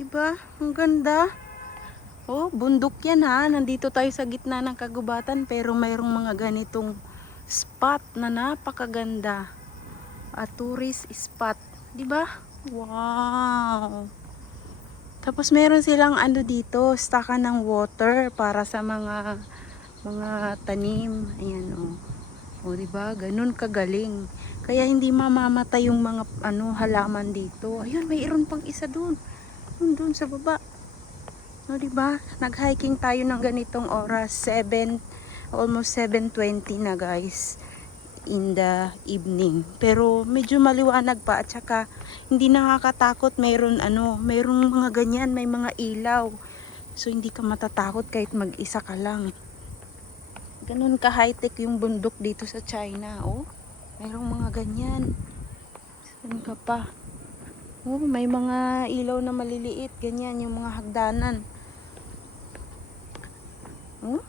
Diba? Ang ganda. Oh, bundok yan ha. Nandito tayo sa gitna ng kagubatan pero mayroong mga ganitong spot na napakaganda. A tourist spot. Diba? Wow. Tapos meron silang ano dito, stakan ng water para sa mga tanim. Ayan oh. O di ba? Ganun kagaling. Kaya hindi mamamatay yung mga halaman dito. Ayun, mayroon pang isa doon. Doon sa baba. O di ba? Nag-hiking tayo ng ganitong oras, 7 almost 7:20 na guys in the evening. Pero medyo maliwanag pa at saka hindi nakakatakot. Mayroong mga ganyan, may mga ilaw. So hindi ka matatakot kahit mag-isa ka lang. Ganun ka high-tech yung bundok dito sa China, oh. Mayroong mga ganyan. Saan ka pa? Oh, may mga ilaw na maliliit, ganyan yung mga hagdanan. Oh?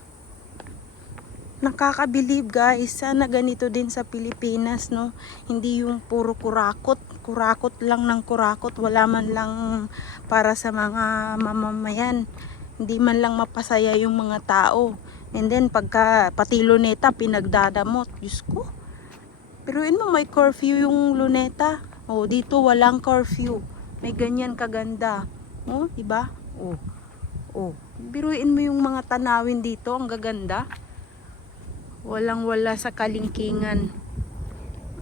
Nakakabilib guys. Sana ganito din sa Pilipinas, no? Hindi yung puro kurakot. Kurakot lang ng kurakot. Wala man lang para sa mga mamamayan. Hindi man lang mapasaya yung mga tao. And then pagka pati luneta pinagdadamot. Diyos ko. Peruin mo may curfew yung luneta. Oh, dito walang curfew. May ganyan kaganda. Oh, diba? Oh. Oh. Biruin mo yung mga tanawin dito. Ang gaganda. Walang wala sa kalingkingan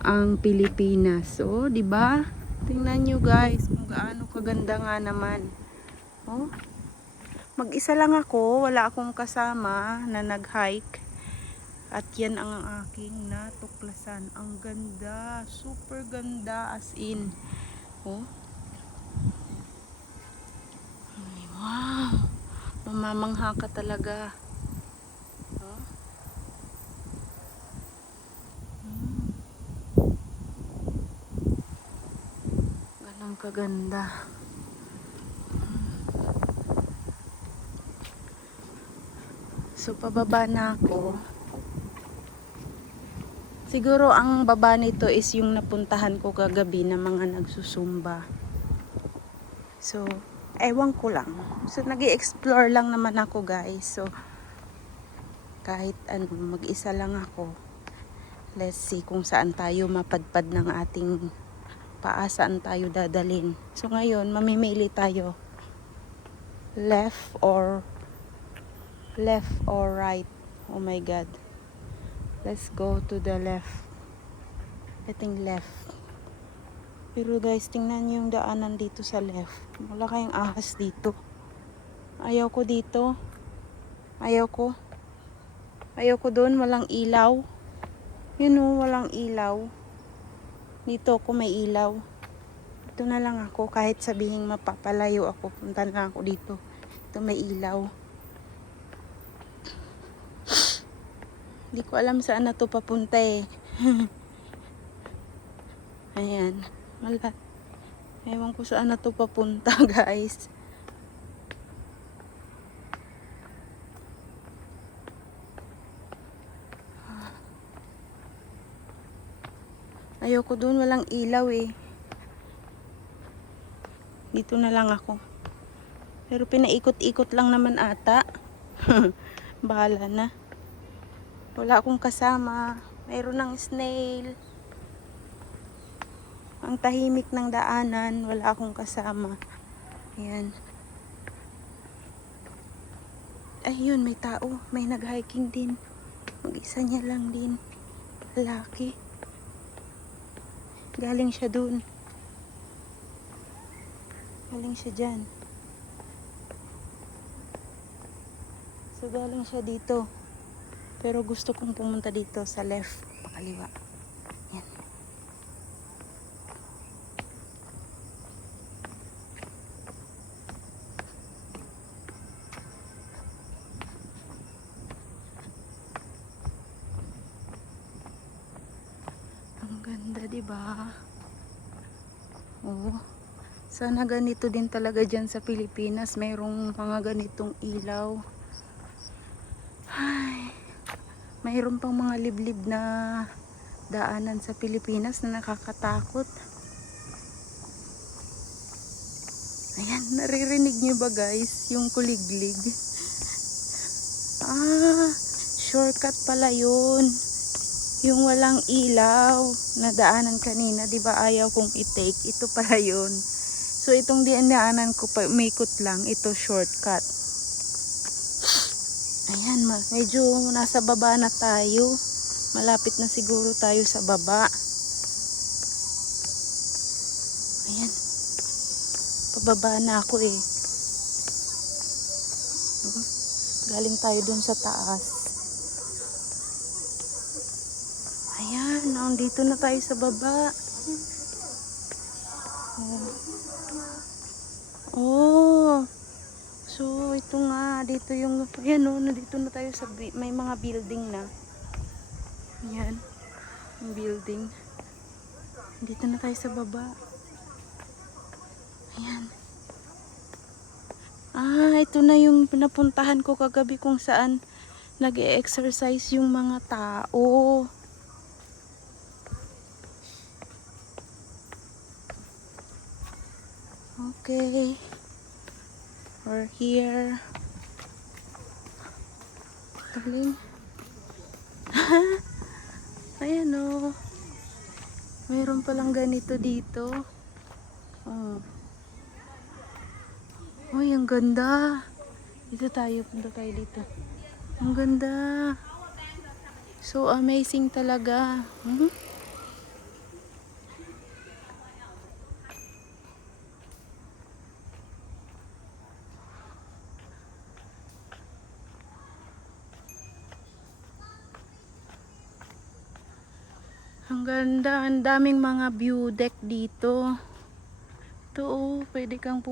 ang Pilipinas. Oh, 'di ba? Tingnan niyo guys kung gaano kaganda nga naman. Oh. Mag-isa lang ako, wala akong kasama na nag-hike. At 'yan ang aking natuklasan. Ang ganda, super ganda as in. Oh. Ay, wow. Mamamangha ka talaga. Ang kaganda. So pababa na ako. Siguro ang baba nito is yung napuntahan ko kagabi na mga nagsusumba. So ewan ko lang. So nag-i-explore lang naman ako guys. So kahit mag-isa lang ako. Let's see kung saan tayo mapadpad ng ating paa, saan tayo dadalhin. So ngayon mamimili tayo. Left or right. Oh my god. Let's go to the left. I think left. Pero guys, tingnan niyo yung daanan dito sa left. Wala kayong ahas dito. Ayaw ko dito. Ayaw ko. Ayaw ko doon. Walang ilaw. Yun o, walang ilaw. Dito ako may ilaw. Ito na lang ako. Kahit sabihin mapapalayo ako. Punta na ako dito. Ito may ilaw. Hindi ko alam saan na to papunta eh. Ayan. Wala. Ewan ko saan na to papunta guys. Ayoko doon, walang ilaw eh. Dito na lang ako. Pero pinaikot-ikot lang naman ata. Bahala na. Wala akong kasama. Mayroon ng snail. Ang tahimik ng daanan. Wala akong kasama. Ayan. Ayun, may tao. May nag-hiking din. Mag-isa niya lang din. Lalaki. Galing siya dun. Galing siya dyan. So galing siya dito. Pero gusto kong pumunta dito sa left. Pakaliwa. Yan. Ang ganda, diba? Oh. Sana ganito din talaga dyan sa Pilipinas. Mayroong mga ganitong ilaw. Ay. Mayroon pang mga liblib na daanan sa Pilipinas na nakakatakot. Ayan, naririnig niyo ba guys yung kuliglig? Shortcut pala yun. Yung walang ilaw na daanan kanina, di ba ayaw kong i-take? Ito pala yun. So itong dinaanan ko, umikot lang, ito shortcut. Ayan, medyo nasa baba na tayo. Malapit na siguro tayo sa baba. Ayan. Pababa na ako eh. Galing tayo dun sa taas. Ayan, nandito na tayo sa baba. Oh. So, ito nga, dito yung, ayan o, nandito na tayo sa, may mga building na. Ayan, yung building. Dito na tayo sa baba. Ayan. Ito na yung pinapuntahan ko kagabi kung saan nag-e-exercise yung mga tao. Okay. We're here. Galing. Ayan o. Mayroon palang ganito dito. Oh. Uy, ang ganda. Dito tayo. Punta tayo dito. Ang ganda. So amazing talaga. Ang ganda, ang daming mga view deck dito. Ito oh, pwede kang